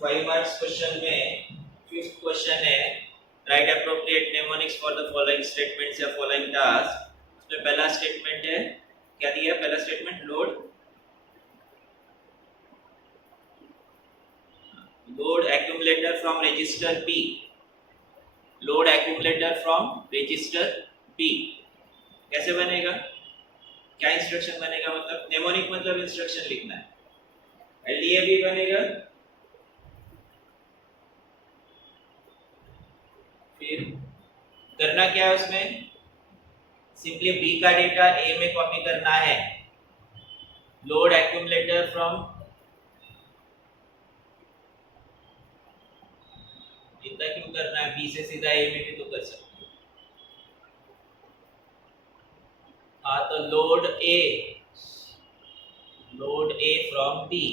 5 marks question में fifth question है right appropriate mnemonics for the following statements या following task. उसमें पहला स्टेटमेंट है, क्या दिया है पहला statement? Load accumulator from register P, load accumulator from register P कैसे बनेगा? क्या इंस्ट्रक्शन बनेगा? मतलब नेमोनिक मतलब इंस्ट्रक्शन लिखना है, एलडीए भी बनेगा। फिर करना क्या है उसमें? सिंपली बी का डेटा ए में कॉपी करना है। लोड एक्यूमुलेटर फ्रॉम, इतना क्यों करना है? बी से सीधा ए में भी तो कर सकते हो। हाँ तो load A from B,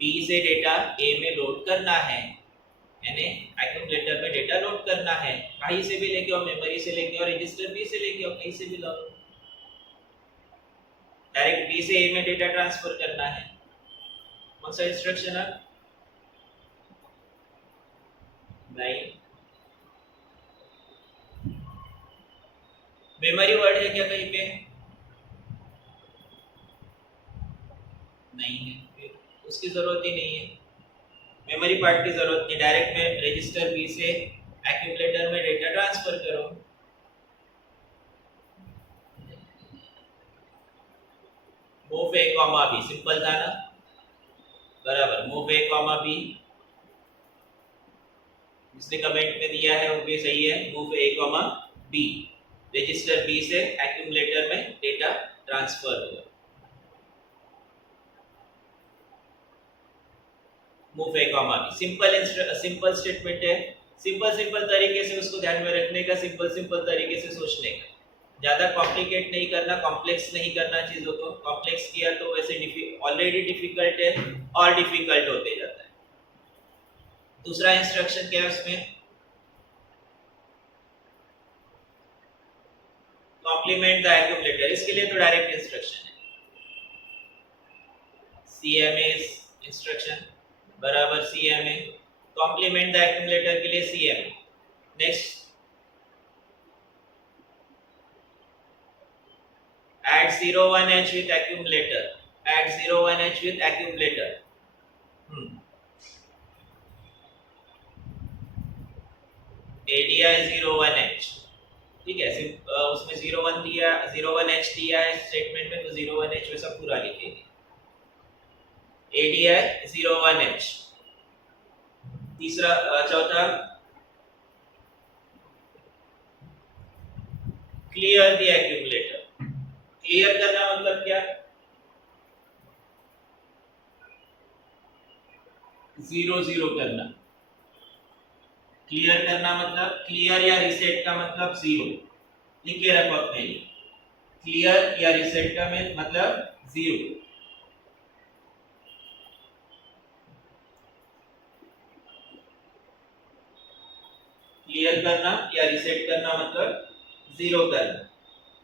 B से डेटा ए में लोड करना है, यानी एक्यूमुलेटर में डेटा लोड करना है। कहीं से भी लेके आओ, मेमोरी से लेके आओ, रजिस्टर बी से लेके आओ, कहीं से भी लाओ। डायरेक्ट बी से ए में डेटा ट्रांसफर करना है। कौन सा इंस्ट्रक्शन है? नहीं, मेमोरी वर्ड है क्या कहीं पे? नहीं है, फिर उसकी जरूरत ही नहीं है, मेमोरी पार्ट की जरूरत नहीं। डायरेक्ट में रजिस्टर बी से एक्यूमुलेटर में डेटा ट्रांसफर करो। मूव ए कॉमा बी, सिंपल था ना? बराबर, मूव ए कॉमा बी, जिसने कमेंट में दिया है वो भी सही है। मूव ए कॉमा बी, रजिस्टर बी से एक्यूमुलेटर में डेटा ट्रांसफर होगा। मूव ए कॉमा बी सिंपल स्टेटमेंट है। सिंपल तरीके से उसको ध्यान में रखने का, सिंपल तरीके से सोचने का, ज्यादा कॉम्प्लिकेट नहीं करना, कॉम्प्लेक्स नहीं करना चीजों को। कॉम्प्लेक्स किया तो वैसे ऑलरेडी डिफिकल्ट है और डिफिकल्ट होते जाता है। दूसरा इंस्ट्रक्शन क्या है उसमें? कॉम्प्लीमेंट द एक्यूमुलेटर, इसके लिए तो डायरेक्ट इंस्ट्रक्शन है, सीएमए इंस्ट्रक्शन बराबर सीएमए। कॉम्प्लीमेंट द एक्यूमुलेटर के लिए CMA. Next, add 01H with accumulator, add 01H with accumulator। ADI 01H, ठीक है। उसमें 01 दिया, 01H दिया है स्टेटमेंट में, तो 01H वैसा पूरा लिखेंगे। ADI 01H। तीसरा चौथा, क्लियर द एक्यूमुलेटर। क्लियर करना मतलब क्या? 0 करना। क्लियर करना मतलब, क्लियर या रीसेट का मतलब 0, लिख के रखो अपने लिए। क्लियर या रीसेट का मतलब 0। क्लियर करना या रीसेट करना मतलब 0 करना।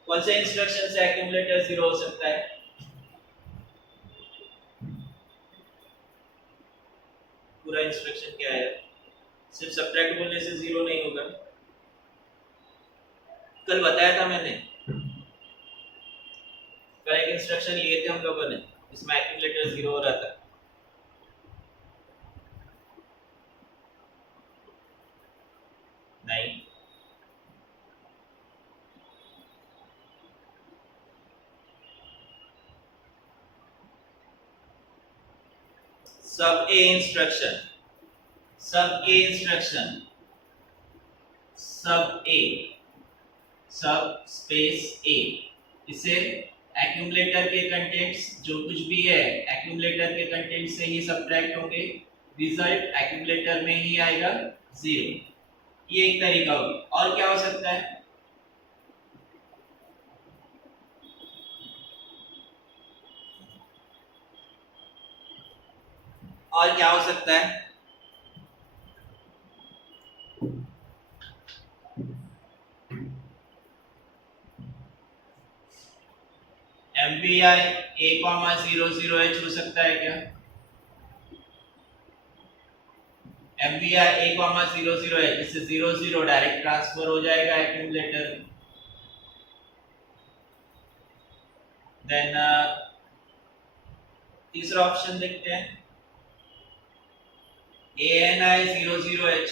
कौन से इंस्ट्रक्शन से एक्यूमुलेटर 0 हो सकता है? पूरा इंस्ट्रक्शन क्या है? सिर्फ सब्ट्रैक्ट बोलने से 0 नहीं होगा। कल बताया था मैंने, कल एक इंस्ट्रक्शन लिए थे हम लोगों ने, इसमें एक्यूमुलेटर 0 हो रहा था। नहीं, सब ए इंस्ट्रक्शन, सब ए इंस्ट्रक्शन, सब ए, सब स्पेस ए, इसे एक्यूमुलेटर के कंटेंट्स जो कुछ भी है एक्यूमुलेटर के कंटेंट से ही सब्ट्रैक्ट होंगे, रिजल्ट एक्यूमुलेटर में ही आएगा 0। ये एक तरीका होगा। और क्या हो सकता है? और क्या हो सकता है? MVI A, 00H हो सकता है क्या? MVI A,00 है, जिससे 0 0 डायरेक्ट ट्रांसफर हो जाएगा एक्यूमुलेटर। देन तीसरा ऑप्शन देखते हैं, ANI 00H,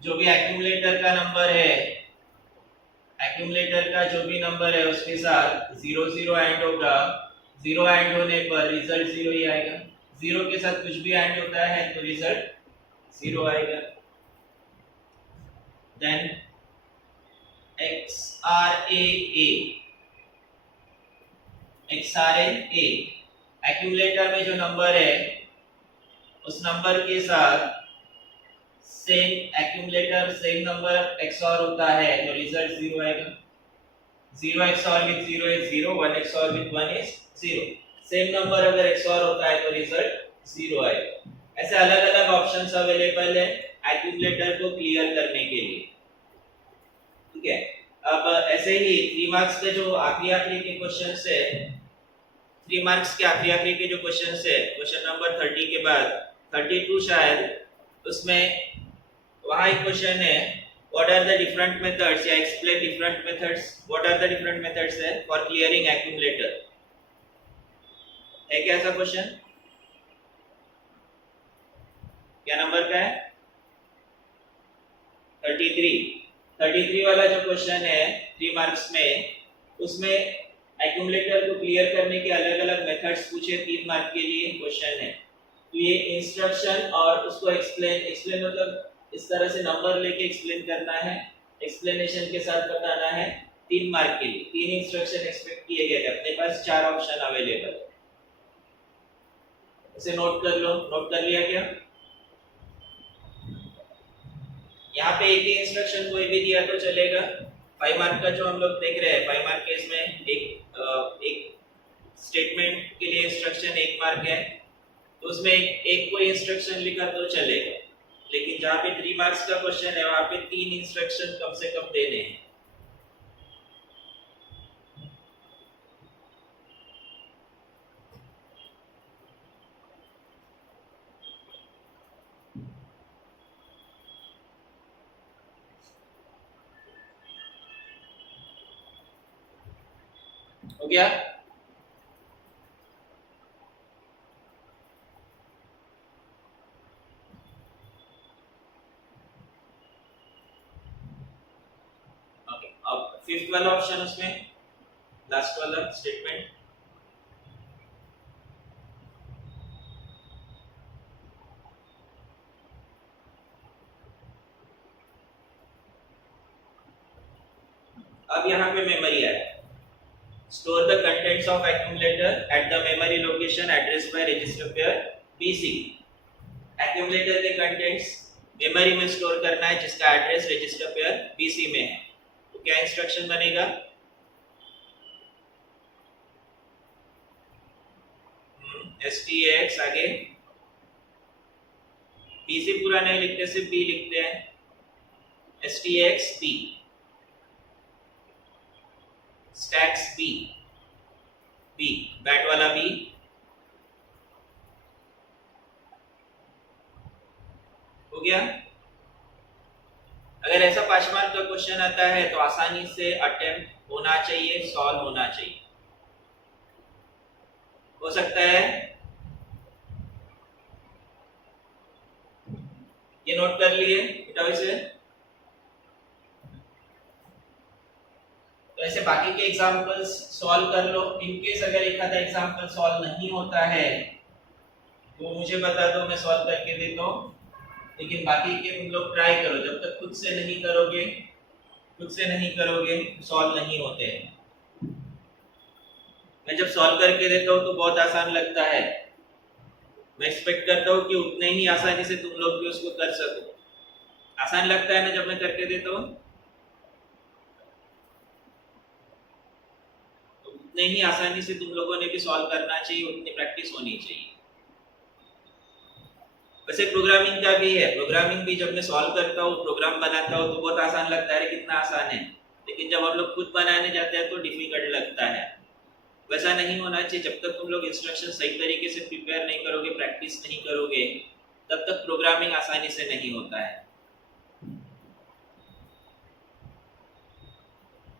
जो भी एक्यूमुलेटर का नंबर है, एक्यूमुलेटर का जो भी नंबर है उसके साथ 0 0 एंड होगा। 0 एंड होने पर रिजल्ट 0 ही आएगा। 0 के साथ कुछ भी एंड होता है तो रिजल्ट 0 आएगा। देन XRA एक्यूमुलेटर में जो नंबर है उस नंबर के साथ same accumulator same number XOR होता है तो रिजल्ट 0 आएगा। 0 XOR with 0 is 0, 1 XOR with 1 is 0। Same number अगर XOR होता है तो रिजल्ट 0 आएगा। ऐसे अलग अलग ऑप्शंस अवेलेबल है एक्यूमुलेटर को क्लियर करने के लिए। ठीक है, अब ऐसे ही 3 मार्क्स के जो आखिरी के क्वेश्चंस है, 3 मार्क्स के आखिरी के जो क्वेश्चंस है, क्वेश्चन नंबर 30 के बाद 32 शायद, उसमें वहां एक क्वेश्चन है, what are the different methods या explain different methods, what are the different methods है फॉर क्लियरिंग एक्यूमुलेटर, है क्या ऐसा क्वेश्चन? क्या नंबर का है? 33 वाला जो क्वेश्चन है 3 मार्क्स में, उसमें एक्यूमुलेटर को क्लियर करने के अलग अलग मेथड्स पूछे 3 मार्क के लिए क्वेश्चन है। तो ये इंस्ट्रक्शन और उसको एक्सप्लेन मतलब इस तरह से नंबर लेके एक्सप्लेन करना है, एक्सप्लेनेशन के साथ बताना है 3 मार्क के लिए। 3 इंस्ट्रक्शन एक्सपेक्ट किए गए थे, अपने पास 4 ऑप्शन अवेलेबल है। इसे नोट कर लो, नोट कर लिया क्या? यहाँ पे एक ही इंस्ट्रक्शन कोई भी दिया तो चलेगा। 5 मार्क का जो हम लोग देख रहे हैं, 5 मार्क के इसमें एक स्टेटमेंट के लिए इंस्ट्रक्शन 1 मार्क है, तो उसमें एक कोई इंस्ट्रक्शन लिखा तो चलेगा। लेकिन जहाँ पे 3 मार्क्स का क्वेश्चन है वहाँ पे 3 इंस्ट्रक्शन कम से कम देने हैं। हो गया? ओके, अब 5th वाला ऑप्शन, उसमें लास्ट वाला स्टेटमेंट, अब यहाँ पे मेमोरी है। Store the contents of accumulator at the memory location address by register pair BC। Accumulator के कंटेंट्स मेमोरी में स्टोर करना है जिसका एड्रेस रजिस्टर पेयर BC में है। तो क्या इंस्ट्रक्शन बनेगा? STX, आगे BC पूरा नहीं लिखते, सिर्फ B लिखते हैं। STX B, stacks B, bat वाला B, हो गया। अगर ऐसा 5 मार्क का क्वेश्चन आता है तो आसानी से अटेम्प्ट होना चाहिए, सॉल्व होना चाहिए। हो सकता है ये नोट कर लिए बेटा इसे। तो ऐसे बाकी के एग्जांपल्स सॉल्व कर लो। इन केस अगर एक आधा एग्जांपल सॉल्व नहीं होता है तो मुझे बता दो, मैं सॉल्व करके देता हूँ। लेकिन बाकी के तुम लोग ट्राई करो, जब तक खुद से नहीं करोगे सॉल्व नहीं होते हैं। मैं जब सॉल्व करके देता हूँ तो बहुत आसान लगता है, मैं एक्सपेक्ट करता हूँ कि उतने ही आसानी से तुम लोग भी उसको कर सको। आसान लगता है ना जब मैं करके देता हूँ, तो उतने ही आसानी से तुम लोगों ने भी सॉल्व करना चाहिए, उतनी प्रैक्टिस होनी चाहिए। वैसे प्रोग्रामिंग का भी है, प्रोग्रामिंग भी जब मैं सॉल्व करता हूँ, प्रोग्राम बनाता हूँ तो बहुत आसान लगता है, कितना आसान है। लेकिन जब हम लोग खुद बनाने जाते हैं तो डिफिकल्ट लगता है। वैसा नहीं होना चाहिए। जब तक तुम लोग इंस्ट्रक्शन सही तरीके से प्रिपेयर नहीं करोगे, प्रैक्टिस नहीं करोगे, तब तक प्रोग्रामिंग आसानी से नहीं होता है।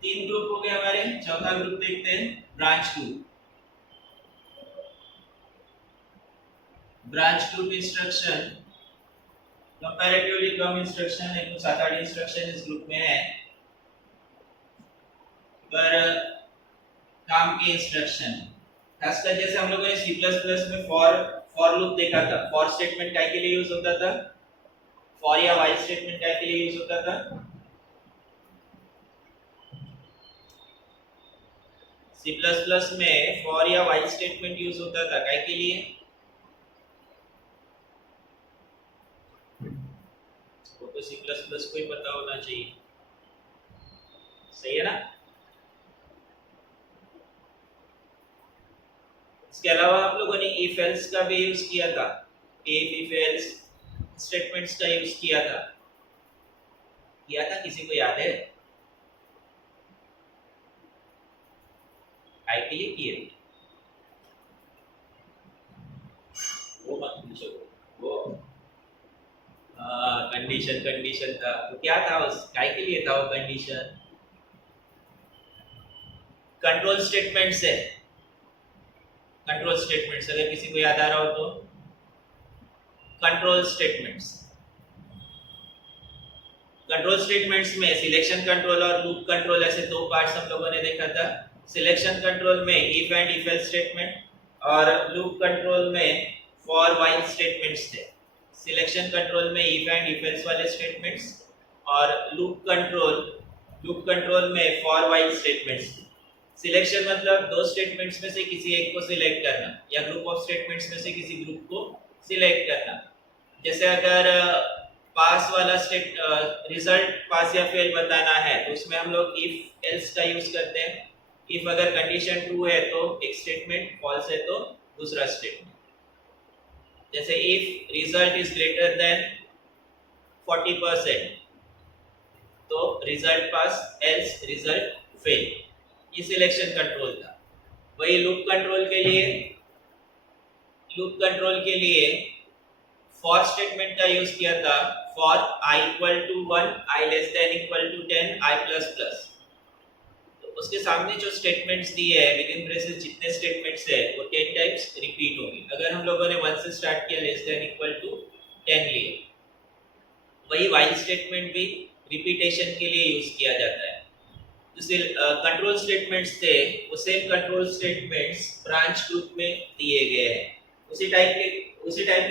3 ग्रुप हो गए हमारे। चौथा ग्रुप देखते हैं, branch group. Branch group instruction comparatively कम इंस्ट्रक्शन है, कुछ 7-8 इंस्ट्रक्शन इस ग्रुप में है, पर काम के इंस्ट्रक्शन। खासकर जैसे हम लोगों ने सी प्लस प्लस में फॉर लूप देखा था, फॉर स्टेटमेंट काय के लिए यूज होता था, फॉर या व्हाइल स्टेटमेंट काय के लिए यूज होता था। सी प्लस प्लस में फॉर या व्हाइल स्टेटमेंट यूज होता था काय के लिए, वो तो सी प्लस प्लस को ही पता होना चाहिए, सही है ना। इसके अलावा हम लोगों ने इफ एल्स का भी यूज किया था, इफ एल्स स्टेटमेंट्स का यूज किया था, किसी को याद है? आई के लिए किए थे, वो मत पूछो, वो कंडीशन था, तो क्या था उस काय के लिए था वो कंडीशन? कंट्रोल स्टेटमेंट्स है, कंट्रोल स्टेटमेंट्स अगर किसी को याद आ रहा हो तो, कंट्रोल स्टेटमेंट्स। कंट्रोल स्टेटमेंट्स में सिलेक्शन कंट्रोल और लूप कंट्रोल ऐसे दो पार्ट्स हम लोगों ने देखा था। सिलेक्शन कंट्रोल में if and if else statement और लूप कंट्रोल में फॉर व्हाइल स्टेटमेंट्स थे। सिलेक्शन कंट्रोल में इफ एंड इफ एल्स वाले स्टेटमेंट्स और लूप कंट्रोल में फॉर व्हाइल स्टेटमेंट्स थे। सिलेक्शन मतलब दो स्टेटमेंट्स में से किसी एक को सिलेक्ट करना या ग्रुप ऑफ स्टेटमेंट्स में से किसी ग्रुप को सिलेक्ट करना। जैसे अगर पास वाला रिजल्ट पास या फेल बताना है तो उसमें हम लोग इफ एल्स का यूज करते हैं। इफ अगर कंडीशन ट्रू है तो एक स्टेटमेंट, फॉल्स है तो दूसरा स्टेटमेंट। जैसे if result is greater than 40% तो रिजल्ट पास, एल्स रिजल्ट फेल। ये सिलेक्शन कंट्रोल था। वही लूप कंट्रोल के लिए फॉर स्टेटमेंट का यूज किया था, for i equal to 1, i less than equal to 10, i plus plus. तो उसके सामने जो स्टेटमेंट्स दिए हैं विद इन ब्रेसेस जितने स्टेटमेंट्स है वो 10 टाइम्स रिपीट होंगे। अगर हम लोगों ने 1 से स्टार्ट किया, लेस देन इक्वल टू 10 लिए। वही व्हाइल स्टेटमेंट भी रिपीटेशन के लिए यूज किया जाता है। जो कंट्रोल स्टेटमेंट्स थे वो same control statements branch group में दिए गए हैं। उसी टाइप के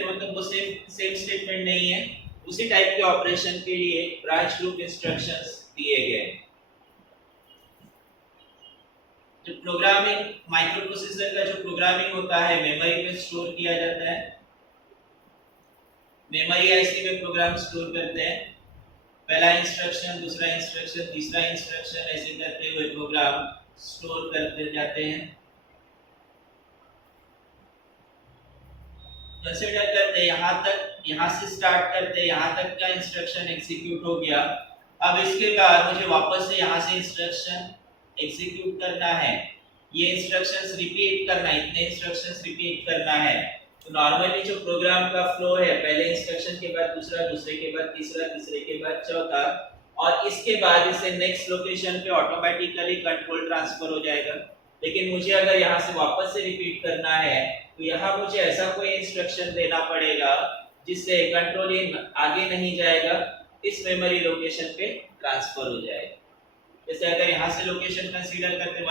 मतलब वो सेम स्टेटमेंट नहीं है, उसी टाइप के ऑपरेशन के लिए ब्रांच ग्रुप इंस्ट्रक्शंस दिए गए हैं। जो प्रोग्रामिंग माइक्रो प्रोसेसर का जो प्रोग्रामिंग होता है मेमोरी में स्टोर किया जाता है। मेमोरी आईसी में प्रोग्राम स्टोर करते हैं। पहला इंस्ट्रक्शन, दूसरा इंस्ट्रक्शन, तीसरा इंस्ट्रक्शन, ऐसे करते हुए प्रोग्राम स्टोर करते जाते हैं। कंसीडर करते यहाँ से स्टार्ट करते, यहाँ तक का इंस्ट्रक्शन एग्जीक्यूट हो गया। अब इसके बाद मुझे वापस से यहाँ से इंस्ट्रक्शन एग्जीक्यूट करना है, ये इंस्ट्रक्शंस रिपीट करना है, इतने इंस्ट्रक्शंस रिपीट करना है। तो नॉर्मली जो प्रोग्राम का फ्लो है, पहले इंस्ट्रक्शन के बाद दूसरा, दूसरे के बाद तीसरा, तीसरे के बाद चौथा, और इसके बाद इसे नेक्स्ट लोकेशन पे ऑटोमेटिकली कंट्रोल ट्रांसफर हो जाएगा। लेकिन मुझे अगर यहाँ से वापस से रिपीट करना है तो यहाँ मुझे ऐसा कोई इंस्ट्रक्शन देना पड़ेगा जिससे कंट्रोल आगे नहीं जाएगा, इस मेमोरी लोकेशन पे ट्रांसफर हो जाएगा। जैसे अगर यहाँ से लोकेशन कंसीडर करते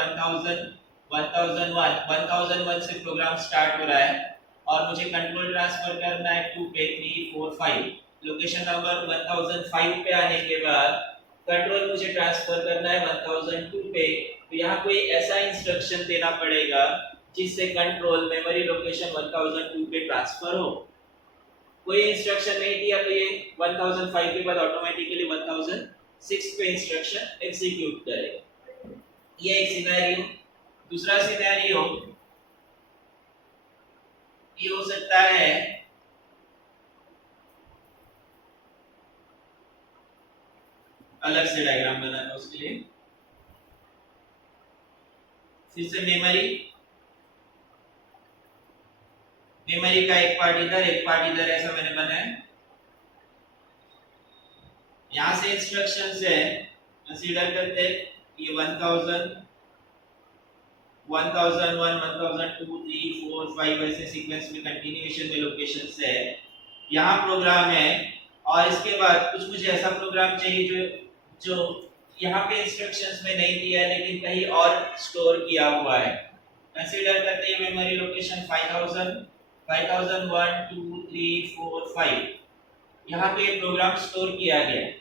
1001 से प्रोग्राम स्टार्ट हो रहा है और मुझे कंट्रोल ट्रांसफर करना है 2 पे 3 4 5। लोकेशन नंबर 1005 पे आने के बाद कंट्रोल मुझे ट्रांसफर करना है 1002 पे। तो यहाँ कोई ऐसा इंस्ट्रक्शन देना पड़ेगा जिससे कंट्रोल मेमोरी लोकेशन 1002 पे ट्रांसफर हो। कोई इंस्ट्रक्शन नहीं दिया तो ये 1005 के बाद ऑटोमेटिकली 1006 पे इंस्ट्रक्शन एग्जीक्यूट करेगा। ये एक सिनेरियो। दूसरा सिनेरियो ये हो सकता है अलग से डायग्राम बनाना, उसके लिए फिर से मेमोरी का एक पार्ट इधर ऐसा मैंने बनाया। यहाँ से इंस्ट्रक्शंस है, कंसीडर करते हैं ये 1000 1001 1002 3 4 5 ऐसे सीक्वेंस में कंटिन्यूएशन में लोकेशंस है। यहाँ प्रोग्राम है और इसके बाद कुछ मुझे ऐसा प्रोग्राम चाहिए जो जो यहाँ पे इंस्ट्रक्शंस में नहीं दिया है लेकिन कहीं और स्टोर किया हुआ है। कंसीडर करते हैं मेमोरी लोकेशन 5000 5001 2 3 4 5 यहाँ पे प्रोग्राम स्टोर किया गया है।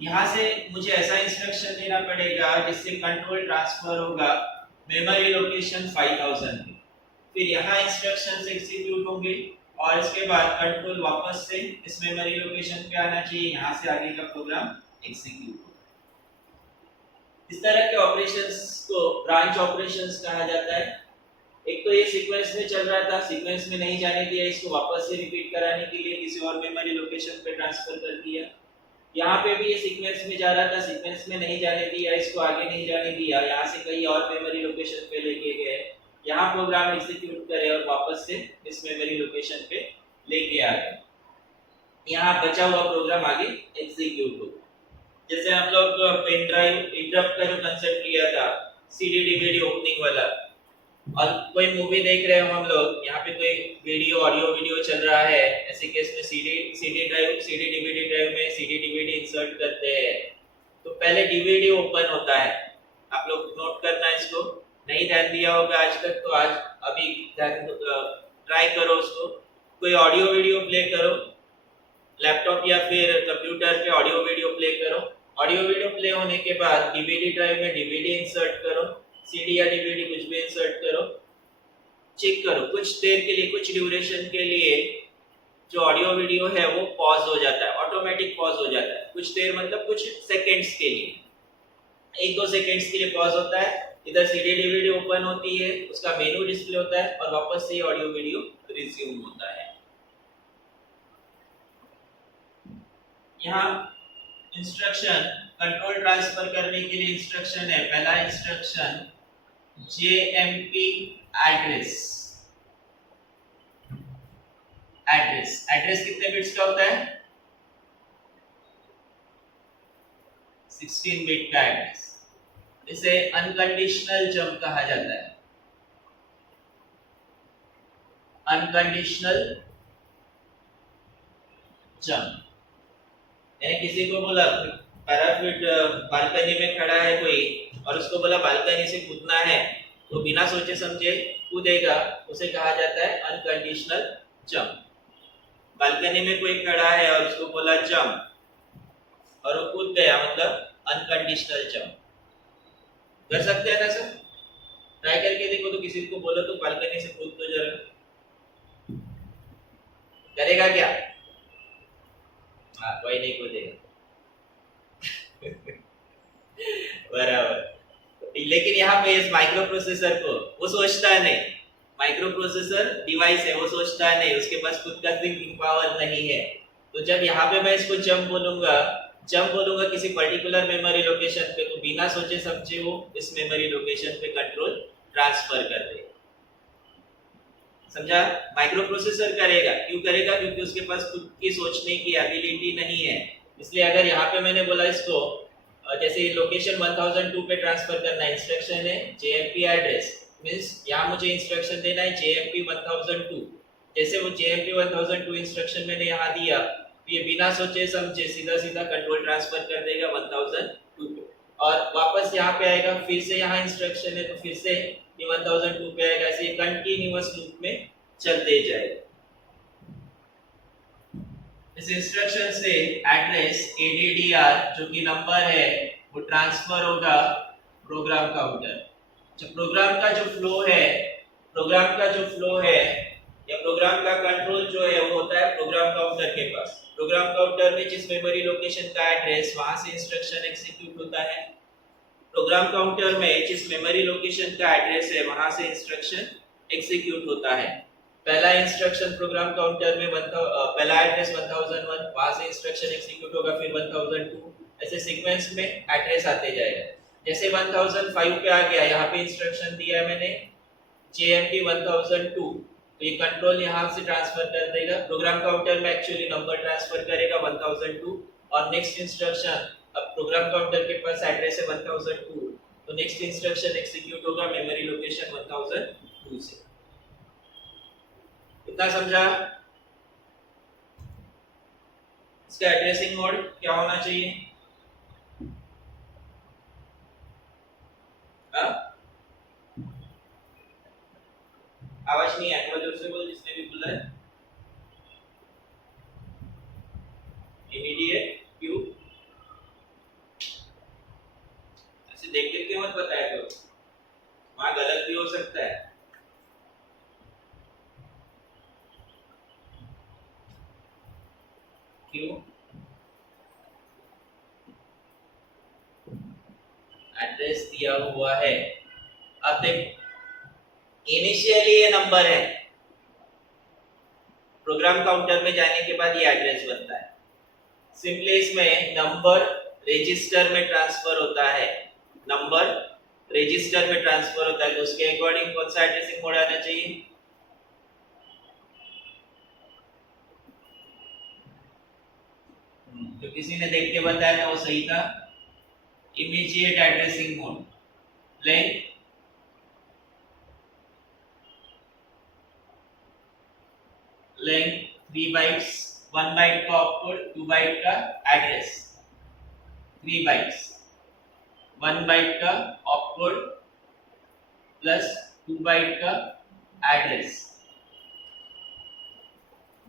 यहाँ से मुझे ऐसा इंस्ट्रक्शन देना पड़ेगा जिससे कंट्रोल ट्रांसफर होगा मेमोरी लोकेशन 5000 पे। फिर यहाँ इंस्ट्रक्शंस एग्जीक्यूट होंगे और इसके बाद कंट्रोल वापस से इस मेमोरी लोकेशन पे आना चाहिए, यहाँ से आगे का प्रोग्राम एग्जीक्यूट होगा। इस तरह के ऑपरेशंस को ब्रांच ऑपरेशंस कहा जाता है। एक तो ये सीक्वेंस में चल रहा था, सीक्वेंस में नहीं जाने दिया, इसको वापस से रिपीट कराने के लिए किसी और मेमोरी लोकेशन पे ट्रांसफर कर दिया। यहाँ पे भी ये सीक्वेंस में जा रहा था, सीक्वेंस में नहीं जाने दिया, इसको आगे नहीं जाने दिया, यहाँ से कहीं और मेमोरी लोकेशन पे लेके गए, यहाँ प्रोग्राम एग्जीक्यूट करे और वापस से इस मेमोरी लोकेशन पे लेके आ गए। यहाँ बचा हुआ प्रोग्राम आगे एग्जीक्यूट होगा। जैसे हम लोग पेन ड्राइव इंटरप्ट का जो कंसेप्ट लिया था, सीडी डीवीडी ओपनिंग वाला, और कोई मूवी देख रहे हो हम लोग, यहाँ पे कोई वीडियो ऑडियो वीडियो चल रहा है, ऐसे केस में सीडी डीवीडी ड्राइव में सीडी डीवीडी इंसर्ट करते हैं तो पहले डीवीडी ओपन होता है। आप लोग नोट करना इसको, नहीं ध्यान दिया होगा आज तक तो आज अभी ट्राई करो उसको। कोई ऑडियो वीडियो प्ले करो, लैपटॉप या फिर कंप्यूटर पे ऑडियो वीडियो प्ले करो। ऑडियो वीडियो प्ले होने के बाद डीवीडी ड्राइव में डीवीडी इंसर्ट करो, सीडी या डीवीडी कुछ भी इंसर्ट करो, चेक करो कुछ देर के लिए, कुछ ड्यूरेशन के लिए जो ऑडियो वीडियो है वो पॉज हो जाता है, ऑटोमेटिक पॉज हो जाता है। कुछ देर मतलब कुछ सेकंड्स के लिए, 1-2 सेकंड्स के लिए पॉज होता है। इधर सीडी डीवीडी ओपन होती है, उसका मेनू डिस्प्ले होता है और वापस से ऑडियो वीडियो रिज्यूम होता है। यहाँ इंस्ट्रक्शन कंट्रोल ट्रांसफर करने के लिए इंस्ट्रक्शन है। पहला इंस्ट्रक्शन JMP एड्रेस कितने बिट्स का होता है? 16 बिट का एड्रेस। इसे अनकंडीशनल जंप कहा जाता है। अनकंडीशनल जंप यानी किसी को बोला पैराफिट बालकनी में खड़ा है कोई और उसको बोला बालकनी से कूदना है तो बिना सोचे समझे कूदेगा, उसे कहा जाता है अनकंडीशनल जंप। बालकनी में कोई खड़ा है और उसको बोला जंप और वो कूद गया, मतलब अनकंडीशनल जंप। कर सकते हैं ना सर? ट्राई करके देखो तो किसी को बोलो तो बालकनी से कूद तो जरा, करेगा क्या? हाँ, कोई नहीं कूदेगा। बराबर। लेकिन यहाँ पे इस माइक्रो प्रोसेसर को वो सोचता है नहीं, माइक्रो प्रोसेसर डिवाइस है, वो सोचता है नहीं, उसके पास खुद का थिंकिंग पावर नहीं है। तो जब यहाँ पे मैं इसको जंप बोलूंगा किसी पर्टिकुलर मेमोरी लोकेशन पे, तो बिना सोचे समझे वो इस मेमोरी लोकेशन पे कंट्रोल ट्रांसफर कर देगा। समझा? माइक्रो प्रोसेसर करेगा, क्यों करेगा? क्योंकि उसके पास खुद की सोचने की एबिलिटी नहीं है। इसलिए अगर यहाँ पे मैंने बोला इसको जैसे लोकेशन 1002 पे ट्रांसफर करना इंस्ट्रक्शन है JMP एड्रेस, मींस यहाँ मुझे इंस्ट्रक्शन देना है JMP 1002। जैसे वो JMP 1002 इंस्ट्रक्शन मैंने यहाँ दिया तो ये बिना सोचे समझे सीधा कंट्रोल ट्रांसफर कर देगा 1002 पे और वापस यहाँ पे आएगा। फिर से यहाँ इंस्ट्रक्शन है तो फिर से ये 1002 पे आएगा। ऐसे कंटीन्यूअस लूप में चलते जाएगा। इस इंस्ट्रक्शन से एड्रेस ADDR जो कि नंबर है वो ट्रांसफर होगा प्रोग्राम काउंटर। जब प्रोग्राम का जो फ्लो है या प्रोग्राम का कंट्रोल जो है वो होता है प्रोग्राम काउंटर के पास। प्रोग्राम काउंटर में जिस मेमोरी लोकेशन का एड्रेस, वहां से इंस्ट्रक्शन एग्जीक्यूट होता है। प्रोग्राम काउंटर में जिस मेमोरी लोकेशन का एड्रेस है वहां से इंस्ट्रक्शन एग्जीक्यूट होता है। पहला इंस्ट्रक्शन प्रोग्राम काउंटर में पहला एड्रेस 1001, वहां से इंस्ट्रक्शन एग्जीक्यूट होगा, फिर 1002, ऐसे सीक्वेंस में एड्रेस आते जाएगा। जैसे 1005 पे आ गया, यहाँ पे इंस्ट्रक्शन दिया है मैंने JMP 1002, तो ये कंट्रोल यहाँ से ट्रांसफर कर देगा। प्रोग्राम काउंटर में एक्चुअली नंबर ट्रांसफर करेगा 1002 और नेक्स्ट इंस्ट्रक्शन, अब प्रोग्राम काउंटर के पास एड्रेस है 1002, तो नेक्स्ट इंस्ट्रक्शन एग्जीक्यूट होगा मेमोरी लोकेशन 1002 से। इतना समझा? इसका एड्रेसिंग मोड क्या होना चाहिए? हाँ? आवाज नहीं आया, थोड़ा जोर से बोल जिसने भी बोला है। इमीडिएट क्यू, ऐसे देख देख के मत बताया करो, वहां गलत भी हो सकता है। क्यों? एड्रेस दिया हुआ है। अब देख, इनिशियली ये नंबर है, प्रोग्राम काउंटर में जाने के बाद ये एड्रेस बनता है। सिंपली इसमें नंबर रजिस्टर में ट्रांसफर होता है, नंबर रजिस्टर में ट्रांसफर होता है, तो उसके अकॉर्डिंग कौन सा एड्रेसिंग मोड आना चाहिए? जो किसी ने देख के बताया था वो सही था, immediate addressing mode. Length length 3 bytes, 1 byte का ऑपकोड, 2 बाइट का एड्रेस, 3 बाइट्स, 1 बाइट का ऑपकोड प्लस 2 बाइट का address.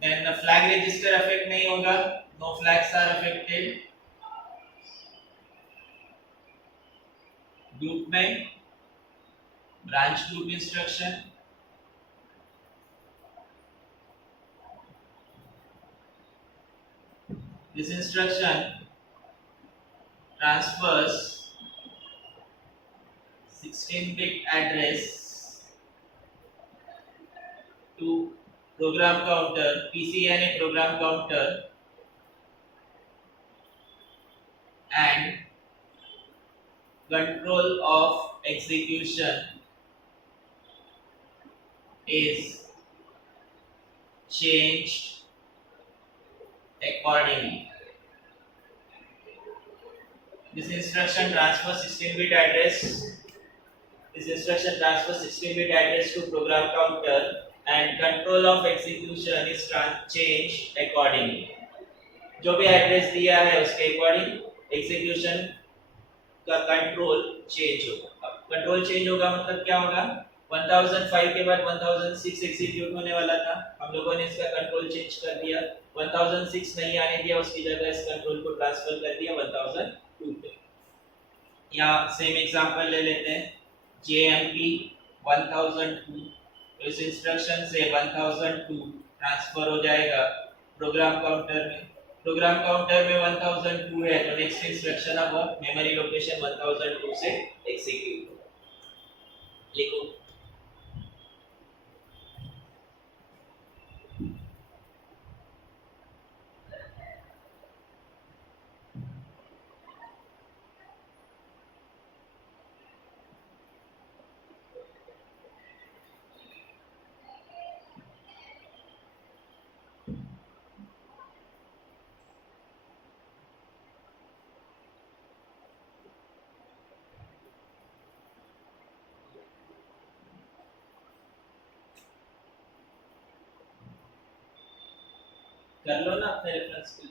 Then the flag register affect नहीं होगा, no flags are affected. Group में branch group instruction, this instruction transfers 16-bit address to program counter, PC यानी program counter, and control of execution is changed accordingly. This instruction transfers 16-bit address. This instruction transfers 16-bit address to program counter, and control of execution is changed accordingly. जो भी address दिया है उसके according execution का control change होगा। अब control change होगा मतलब क्या होगा? 1005 के बाद 1006 एग्जीक्यूट होने वाला था, हम लोगों ने इसका कंट्रोल चेंज कर दिया, 1006 नहीं आने दिया, उसकी जगह इस कंट्रोल को ट्रांसफर कर दिया 1002 पे। यहाँ सेम एग्जांपल ले लेते हैं, JMP 1002, तो इस इंस्ट्रक्शन से 1002 ट्रांसफर हो जाएगा प्रोग्राम काउंटर में। प्रोग्राम काउंटर में 1002 है, तो नेक्स्ट इंस्ट्रक्शन अब मेमोरी लोकेशन 1002 से एग्जीक्यूट होगा। लिखो, कर लो ना अपने रेफरेंस के।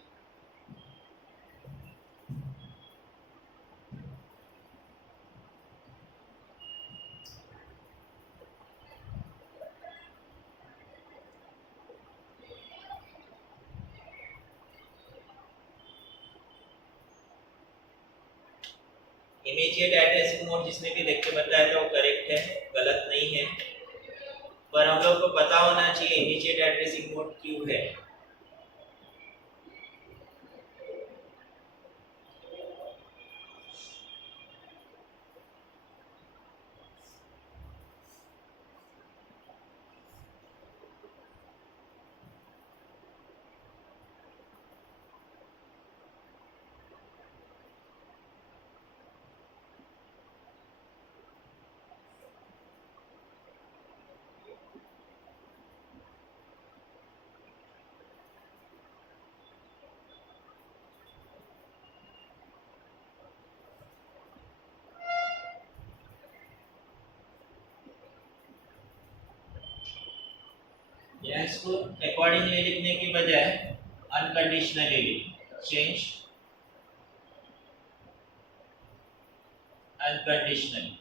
इमीडिएट एड्रेसिंग मोड जिसने भी देख के बताया था वो करेक्ट है, गलत नहीं है, पर हम लोग को पता होना चाहिए इमीडिएट एड्रेसिंग मोड क्यों है। इसको अकॉर्डिंगली लिखने की बजाय अनकंडीशनली लिख, चेंज अनकंडीशनली।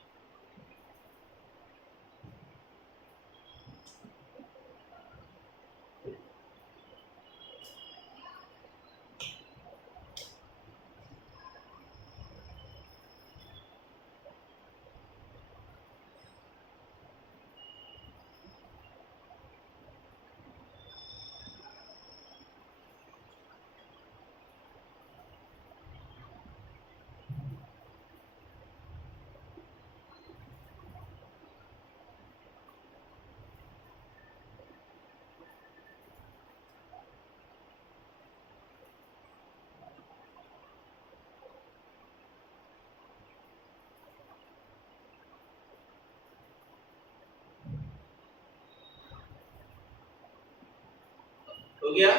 हो गया।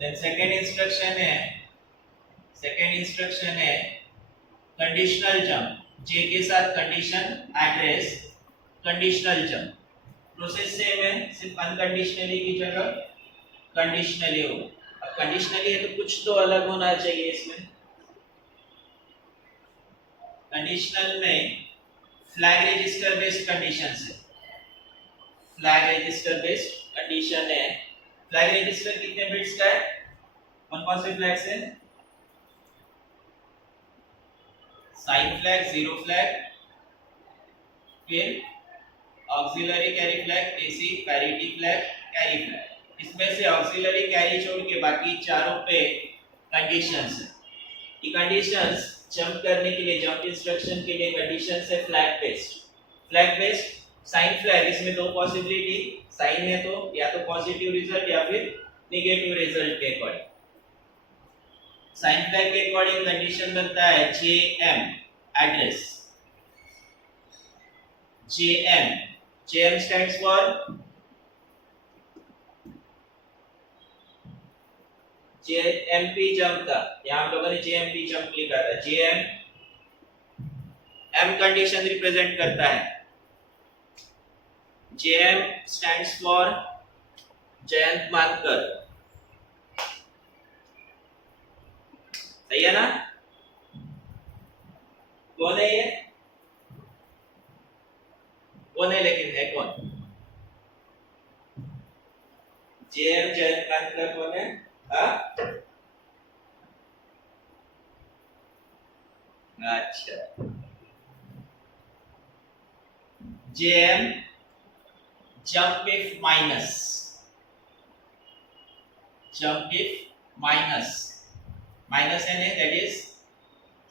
देन सेकेंड इंस्ट्रक्शन है कंडीशनल जंप। जे के साथ condition address conditional jump. Process same है, सिर्फ अनकंडीशनली की जगह कंडीशनली हो। अब कंडीशनली है तो कुछ तो अलग होना चाहिए इसमें। कंडीशनल में फ्लैग रजिस्टर बेस्ड कंडीशन है, फ्लैग रजिस्टर बेस्ड कंडीशन है। फ्लैग रजिस्टर कितने बिट्स का है? कौन से फ्लैग्स है? साइन फ्लैग, जीरो फ्लैग, फिर auxiliary carry flag, TC, parity flag, carry flag. इसमें से ऑक्सिलरी कैरी छोड़ के बाकी चारों पे कंडीशंस है। ये कंडीशंस जंप करने के लिए, जंप इंस्ट्रक्शन के लिए कंडीशंस है flag based. Flag based sign flag, इसमें दो पॉसिबिलिटी, साइन है तो या तो पॉजिटिव रिजल्ट या फिर नेगेटिव रिजल्ट के अकॉर्डिंग। साइन फ्लैग के अकॉर्डिंग कंडीशन बनता है JM address. JM, JM stands for JMP jump था, यहां हम लोगों ने जेएमपी जंप लिखा था। जेएम एम कंडीशन रिप्रेजेंट करता है। जेएम स्टैंड्स फॉर जयंत मानकर, सही है ना? कौन है ये? कौन है, लेकिन है कौन? जेएम जयंत मानकर कौन है? अच्छा, JM jump if minus, jump if minus, minus है ना, that is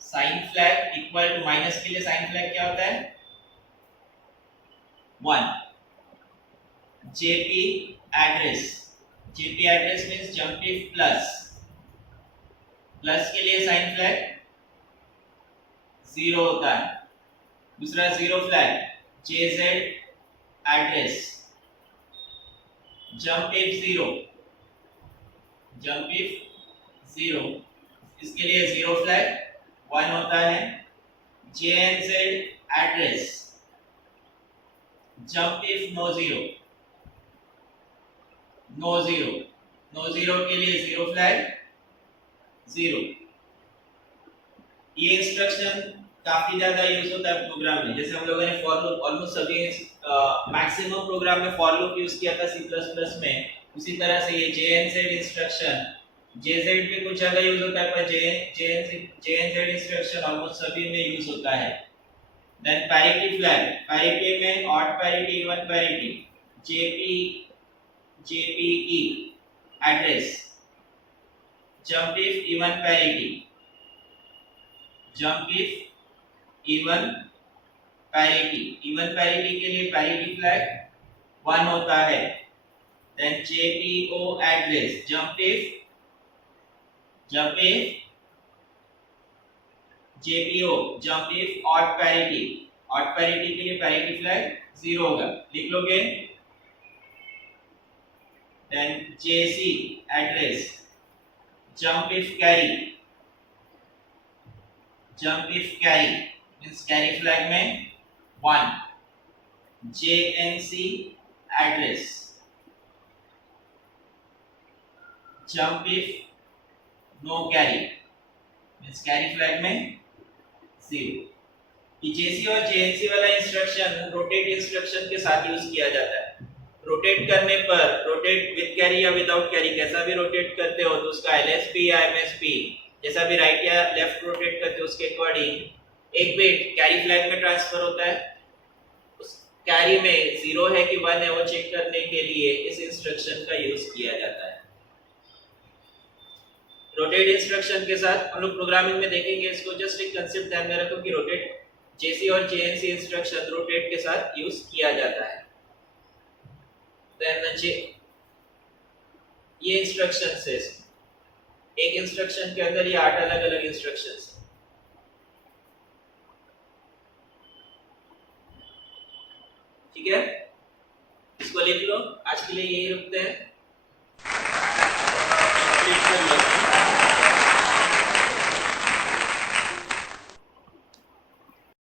sign flag equal to, minus के लिए साइन फ्लैग क्या होता है? 1। JP address, JP address means jump if plus, plus के लिए साइन फ्लैग 0 होता है। दूसरा zero flag JZ address, jump if 0, jump if 0, इसके लिए जीरो फ्लैग 1 होता है। JNZ address, jump if no zero, no zero, no zero के लिए जीरो फ्लैग 0। ये इंस्ट्रक्शन काफी ज्यादा यूज होता है प्रोग्राम में। जैसे हम लोगों ने फॉर लूप, ऑलमोस्ट सभी मैक्सिमम प्रोग्राम में फॉर लूप यूज किया था C++ में। उसी तरह से ये जेएनजेड इंस्ट्रक्शन, जेजेड भी कुछ जगह यूज होता है पर जेएनजेड इंस्ट्रक्शन ऑलमोस्ट सभी में यूज होता है। देन पैरिटी फ्लैग, पैरिटी में odd parity, even parity, JPE address, jump if even parity, jump if even parity, even parity के लिए पैरिटी फ्लैग 1 होता है। Then JPO address, jump if JPO, jump if odd parity, odd parity के लिए parity flag 0 होगा, लिख लोगे। Then JC address, jump if carry, jump if carry means carry flag में 1। JNC address, jump if no carry, means carry flag में 0। ये जेसी और JNC वाला इंस्ट्रक्शन रोटेट इंस्ट्रक्शन के साथ यूज किया जाता है। रोटेट करने पर, रोटेट विद कैरी या विदाउट कैरी, कैसा भी रोटेट करते हो तो उसका एलएसपी या एमएसपी जैसा भी राइट या लेफ्ट रोटेट करते हो उसके अकॉर्डिंग एक बिट कैरी फ्लैग में ट्रांसफर होता है। उस कैरी में 0 है कि 1 है वो चेक करने के लिए इस इंस्ट्रक्शन का यूज किया जाता है। रोटेट इंस्ट्रक्शन के साथ हम लोग प्रोग्रामिंग में देखेंगे इसको। जस्ट एक कंसेप्ट ध्यान में रखो कि रोटेट जेसी और जेएनसी इंस्ट्रक्शन रोटेट के साथ यूज किया जाता है। देन ये इंस्ट्रक्शन से एक इंस्ट्रक्शन के अंदर ये 8 अलग अलग इंस्ट्रक्शंस, ठीक है, इसको लिख लो। आज के लिए यही रुकते हैं।